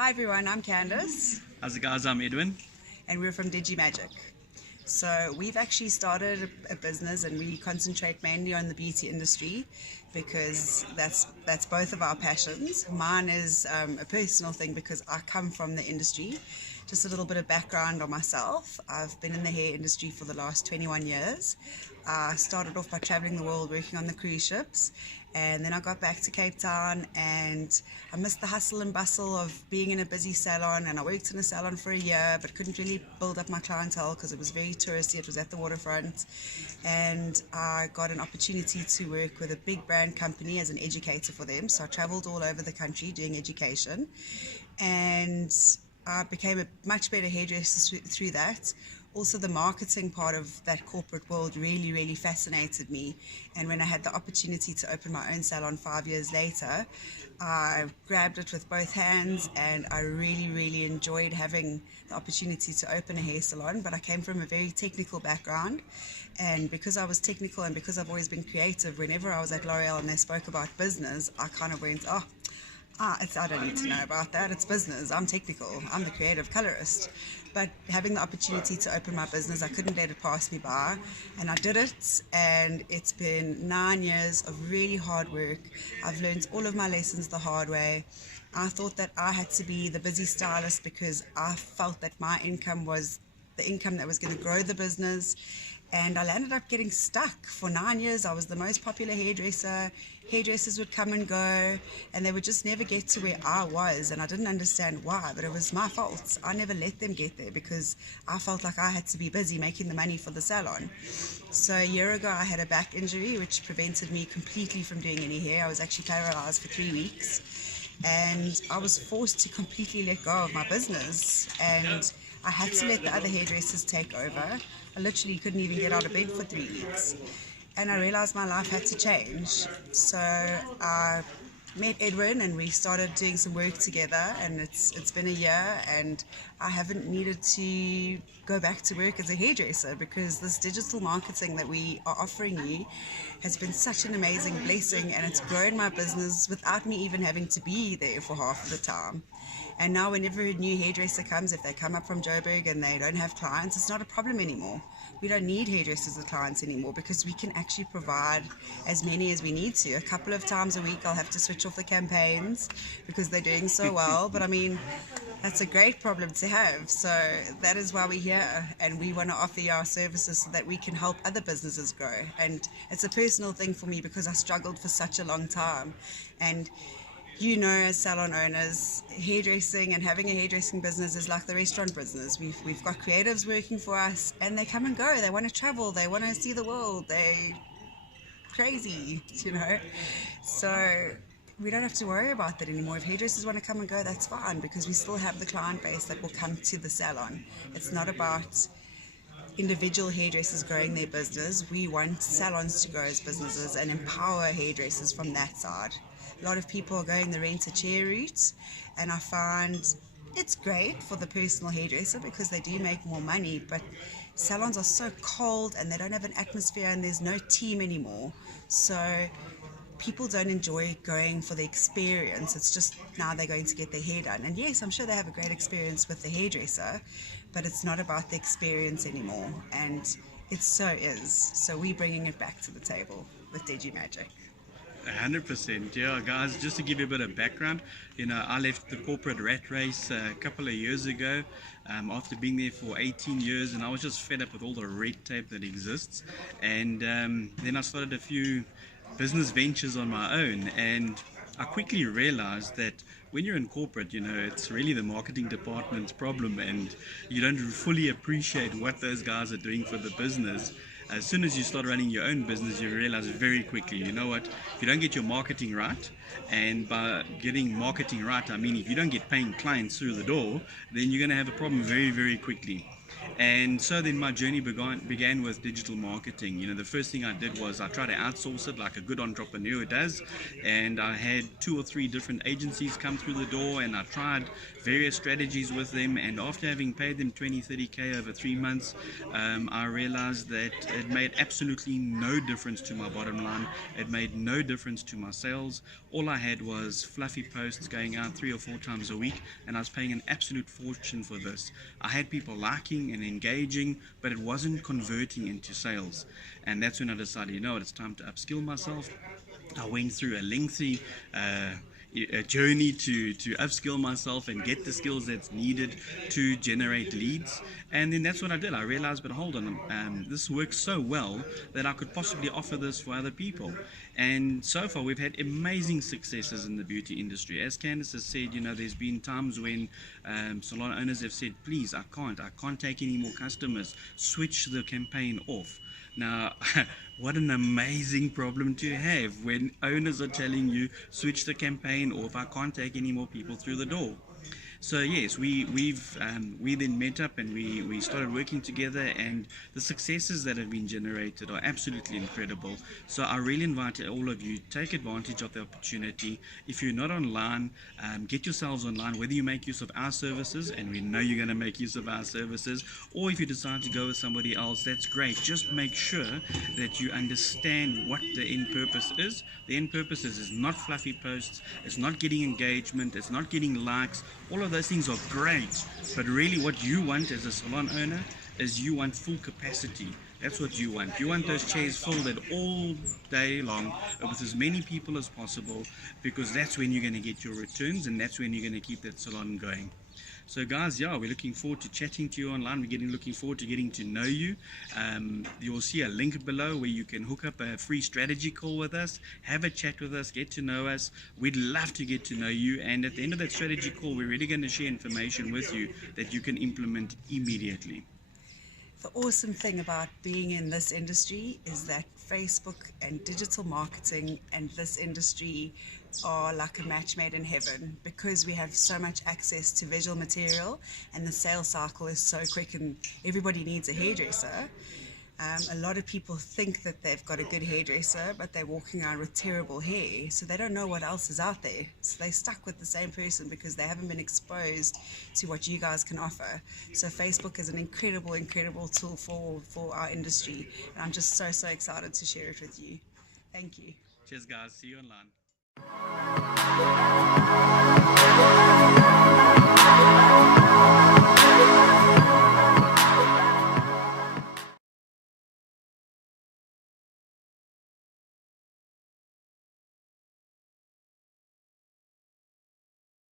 Hi everyone, I'm Candice How's it guys? I'm Edwin. and we're from Digimagick. So we've actually started a business and we concentrate mainly on the beauty industry because that's both of our passions. Mine is a personal thing because I come from the industry. Just a little bit of background on myself. I've been in the hair industry for the last 21 years. I started off by traveling the world working on the cruise ships, and then I got back to Cape Town and I missed the hustle and bustle of being in a busy salon, and I worked in a salon for a year but couldn't really build up my clientele because it was very touristy. It was at the waterfront, and I got an opportunity to work with a big brand company as an educator for them. So I traveled all over the country doing education, and I became a much better hairdresser through that. Also, the marketing part of that corporate world really fascinated me. And when I had the opportunity to open my own salon 5 years later, I grabbed it with both hands, and I really enjoyed having the opportunity to open a hair salon. But I came from a very technical background, and because I was technical and because I've always been creative, whenever I was at L'Oreal and they spoke about business, I kind of went, I don't need to know about that. It's business. I'm technical. I'm the creative colorist. But having the opportunity to open my business, I couldn't let it pass me by. And I did it. And it's been 9 years of really hard work. I've learned all of my lessons the hard way. I thought that I had to be the busy stylist because I felt that my income was the income that was going to grow the business. And I landed up getting stuck. For 9 years, I was the most popular hairdresser. Hairdressers would come and go, and they would just never get to where I was, and I didn't understand why, but it was my fault. I never let them get there because I felt like I had to be busy making the money for the salon. So a year ago, I had a back injury, which prevented me completely from doing any hair. I was actually paralyzed for 3 weeks, and I was forced to completely let go of my business, and I had to let the other hairdressers take over. I literally couldn't even get out of bed for 3 weeks. And I realized my life had to change. So I met Edwin and we started doing some work together, and it's been a year, and I haven't needed to go back to work as a hairdresser because this digital marketing that we are offering you has been such an amazing blessing, and it's grown my business without me even having to be there for half of the time. And now whenever a new hairdresser comes, if they come up from Joburg and they don't have clients, it's not a problem anymore. We don't need hairdressers as clients anymore because we can actually provide as many as we need to. A couple of times a week I'll have to switch off the campaigns because they're doing so well, but I mean, that's a great problem to have. So that is why we're here, and we want to offer you our services so that we can help other businesses grow. And it's a personal thing for me because I struggled for such a long time. And you know, as salon owners, hairdressing and having a hairdressing business is like the restaurant business. We've got creatives working for us, and they come and go. They want to travel. They want to see the world. They're crazy, you know. So we don't have to worry about that anymore. If hairdressers want to come and go, that's fine because we still have the client base that will come to the salon. It's not about individual hairdressers growing their business. We want salons to grow as businesses and empower hairdressers from that side. A lot of people are going the rent-a-chair route, and I find it's great for the personal hairdresser because they do make more money, but salons are so cold and they don't have an atmosphere and there's no team anymore. So people don't enjoy going for the experience. It's just now they're going to get their hair done. And yes, I'm sure they have a great experience with the hairdresser, but it's not about the experience anymore, and it so is. So we're bringing it back to the table with Digimagick. 100%. Yeah, guys, just to give you a bit of background, I left the corporate rat race a couple of years ago after being there for 18 years, and I was just fed up with all the red tape that exists. And then I started a few business ventures on my own, and I quickly realized that when you're in corporate, it's really the marketing department's problem, and you don't fully appreciate what those guys are doing for the business. As soon as you start running your own business, you realize very quickly, you know what, if you don't get your marketing right, and by getting marketing right, I mean if you don't get paying clients through the door, then you're going to have a problem very quickly. And so then my journey began with digital marketing. The first thing I did was I tried to outsource it like a good entrepreneur does, and I had 2 or 3 different agencies come through the door, and I tried various strategies with them, and after having paid them 20-30K over 3 months, I realized that it made absolutely no difference to my bottom line. It made no difference to my sales. All I had was fluffy posts going out 3 or 4 times a week, and I was paying an absolute fortune for this. I had people liking and engaging, but it wasn't converting into sales. And that's when I decided, it's time to upskill myself. I went through a lengthy a journey to upskill myself and get the skills that's needed to generate leads. And then that's what I did. I realized, but hold on, this works so well that I could possibly offer this for other people. And so far we've had amazing successes in the beauty industry. As Candice has said, there's been times when salon owners have said, please, I can't take any more customers, switch the campaign off. Now, what an amazing problem to have when owners are telling you, switch the campaign off, I can't take any more people through the door. So yes, we then met up and we started working together, and the successes that have been generated are absolutely incredible. So I really invite all of you, take advantage of the opportunity. If you're not online, get yourselves online, whether you make use of our services, and we know you're going to make use of our services, or if you decide to go with somebody else, that's great. Just make sure that you understand what the end purpose is. The end purpose is not fluffy posts, it's not getting engagement, it's not getting likes. All of those things are great, but really what you want as a salon owner is you want full capacity. That's what you want. You want those chairs filled all day long with as many people as possible, because that's when you're going to get your returns, and that's when you're going to keep that salon going. So guys, we're looking forward to chatting to you online. We're looking forward to getting to know you. You'll see a link below where you can hook up a free strategy call with us, have a chat with us, get to know us. We'd love to get to know you, and at the end of that strategy call, we're really going to share information with you that you can implement immediately. The awesome thing about being in this industry is that Facebook and digital marketing and this industry are like a match made in heaven, because we have so much access to visual material and the sales cycle is so quick, and everybody needs a hairdresser. A lot of people think that they've got a good hairdresser, but they're walking around with terrible hair, so they don't know what else is out there. So they're stuck with the same person because they haven't been exposed to what you guys can offer. So Facebook is an incredible tool for our industry, and I'm just so excited to share it with you. Thank you. Cheers guys, see you online.